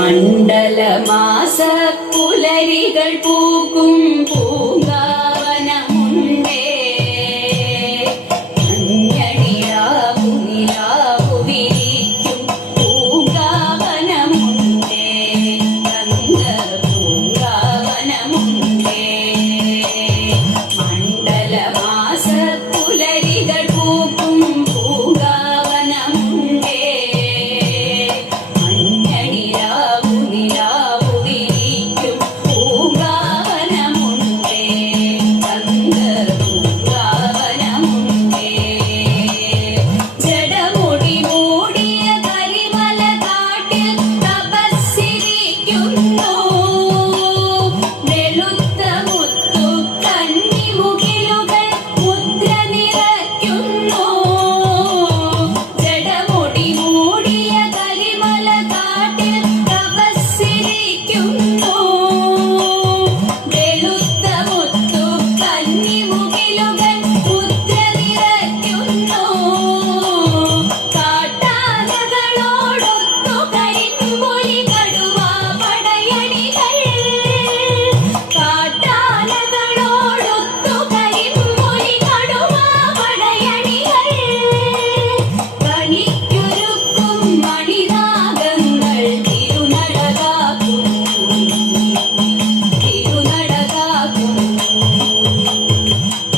മണ്ഡലമാസ പുലരികൾ പൂക്കും പൂങ്കാവനമുണ്ടേ മഞ്ഞണിരാവുനിലാവു വിരിക്കും പൂങ്കാവനമുണ്ടേ തങ്ക പൂങ്കാവനമുണ്ടേ മണ്ഡലമാസ പുലരികൾ പൂക്കും പൂങ്കാവനമുണ്ടേ മഞ്ഞണിരാവുനിലാവു വിരിക്കും പൂങ്കാവനമുണ്ടേ തങ്ക പൂങ്കാവനമുണ്ടേ ജടമുടി മൂടിയ കരിമല കാട്ടിൽ തപസ്സിരിക്കുന്നു വെളുത്ത മുത്തു കന്നിമുകിലുകൾ മുദ്ര നിറയ്ക്കുന്നു ജടമുടി മൂടിയ കരിമല കാട്ടിൽ തപസ്സിരിക്കുന്നു വെളുത്ത മുത്തു കന്നിമുകിലുകൾ മുദ്ര നിറയ്ക്കുന്നു കാട്ടാനകളോടൊത്തു കരിമ്പുലി കടുവാ പടയണികൾ കാട്ടാനകളോടൊത്തു കരിമ്പുലി കടുവാ പടയണികൾ കണിക്കൊരുക്കും മണിനാഗങ്ങൾ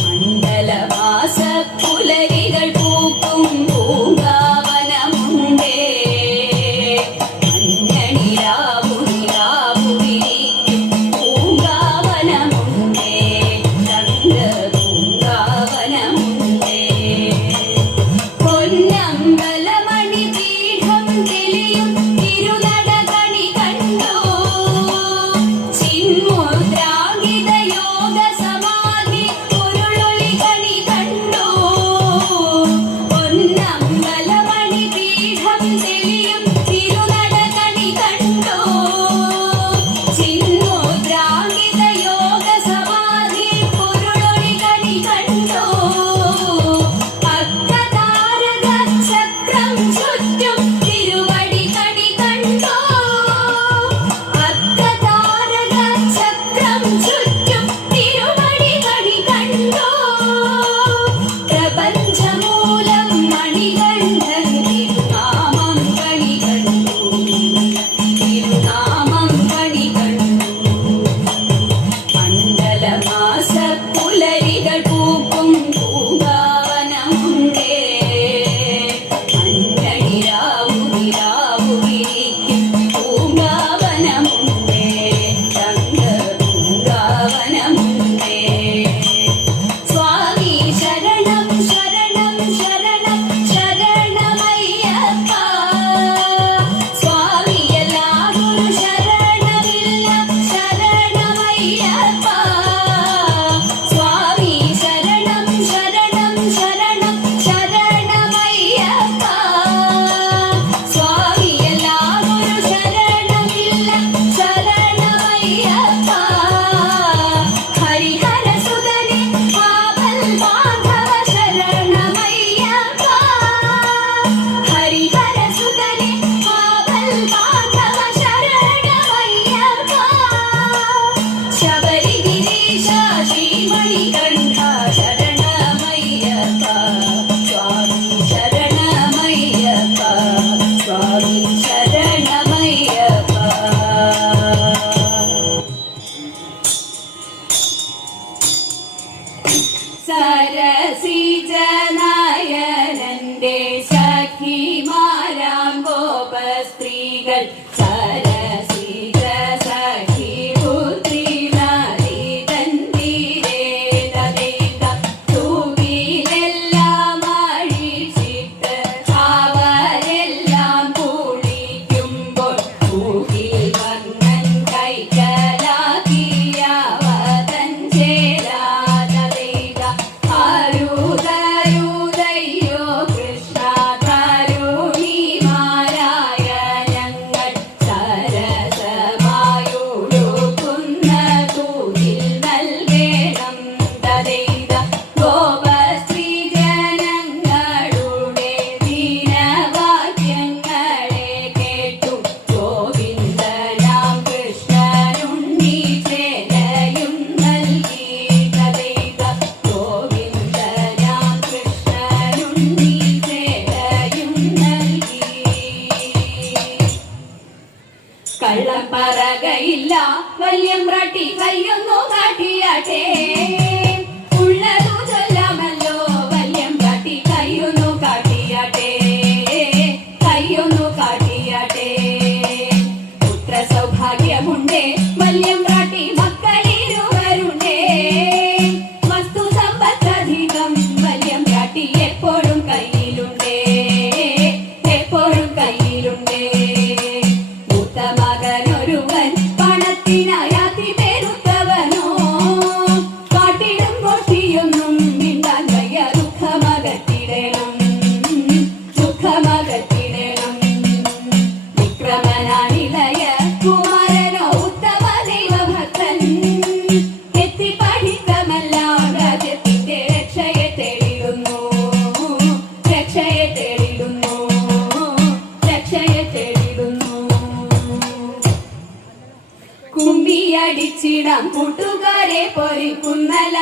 മണ്ഡലമാസ പുലരികൾ പൂക്കും പൂങ്കാവനമുണ്ടേ മഞ്ഞണിരാവുനിലാവു വിരിക്കും പൂങ്കാവനമുണ്ടേ തങ്ക പൂങ്കാവനമുണ്ടേ പൊന്നമ്പലമണി പീഠം തെളിയും തിരുനടകണി കണ്ടു ചിന്മുദ്രാങ്കിത യോഗ സമാധി പൊരുളൊളി കണി കണ്ടു പൊന്നമ്പലമണി പീഠം തെളിയും തിരുനടകണി കണ്ടു ചിന്മുദ്രാങ്കിത യോഗ സമാധി പൊരുളൊളി കണി കണ്ടു അർദ്ധതാരക ചക്രം ചുറ്റും തിരുവടി കണി കണ്ടു അർദ്ധതാരക ചക്രം ചുറ്റും തിരുവടി കണി കണ്ടു പ്രപഞ്ചമൂലം മണികണ്ഠൻ തിരുനാമം കണി കണ്ടു തിരുനാമം കണി കണ്ടു മണ്ഡലമാസ പുലരികൾ പൂക്കും പൂങ്കാവനമുണ്ടേ മഞ്ഞണിരാവുനിലാവു വിരിക്കും പൂങ്കാവനമുണ്ടേ തങ്ക പൂങ്കാവനമുണ്ടേ സ്വാമി ശരണം ശരണം ശരണം ശരണമയ്യപ്പ സ്വാമിയല്ലാതൊരു ശരണമില്ല ശരണമയ്യപ്പ സ്വാമി ശരണം ശരണം ശരണം ശരണമയ്യപ്പ സ്വാമിയല്ലാതൊരു ശരണമില്ല ശരണമയ്യപ്പ ഹരിഹരസുതനെ ആപൽ ബാന്ധവ ശരണമയ്യപ്പ ഹരിഹരസുതനെ ആപൽ ബാന്ധവ ശരണമയ്യപ്പ ശബരിഗിരീശ ശ്രീമണികണ്ഠ ശരണമയ്യപ്പ സ്വാമി ശരണമയ്യപ്പ സ്വാമി ശരണമയ്യപ്പ സരസിജനയനന്റെ സഖിമാരാം ഗോപസ്ത്രീകൾ സരസിജ സഖിപുത്രി നദീതൻ തീരെ നദീത തൂവിലെല്ലാം അഴിച്ചിട്ട് അവരെല്ലാം കുളിക്കുമ്പോൾ തൂകിൽ വന്നൻ കൈക്കലാക്കിയവതൻ ചേരാതീത അരുതരുതയ്യോ കൃഷ്ണ കരുണിമാരായ ഞങ്ങൾ കള്ളം പറകയില്ല വല്യമ്പ്രാട്ടി കയ്യൊന്നു കാട്ടിയാട്ടെ ഉള്ളതു ചൊല്ലാമല്ലോ വല്യമ്പ്രാട്ടി കയ്യൊന്നു കാട്ടിയാട്ടെ കയ്യൊന്നു കാട്ടിയാട്ടെ പുത്ര സൗഭാഗ്യമുണ്ടേ വല്യമ്പ്രാട്ടി മക്കളിരുവരുണ്ടേ വസ്തു സമ്പത്തധികം വല്യമ്പ്രാട്ടി എപ്പോഴും കയ്യിലുണ്ടേ എപ്പോഴും കയ്യിലുണ്ടേ മൂത്ത മകനൊരുവൻ പണത്തിനായി അതിപെരുത്തവനോ കാട്ടിലും കോട്ടിയൊന്നും മിണ്ടാൻ വയ്യ ദുഃഖമകറ്റിടണം ദുഃഖമകറ്റിടണം വിക്രമനാണിലയ കുമാരനോ ഉത്തമ ദൈവഭക്തൻ എത്തി പഠിത്തമെല്ലാം രാജ്യത്തിന്റെ രക്ഷയെ തേടിടുന്നു രക്ഷയെ തേടിടുന്നു രക്ഷയെ തേടിടുന്നു കുമ്പിയടിച്ചിടാം കൂട്ടുകാരെ പൊരിക്കുന്നല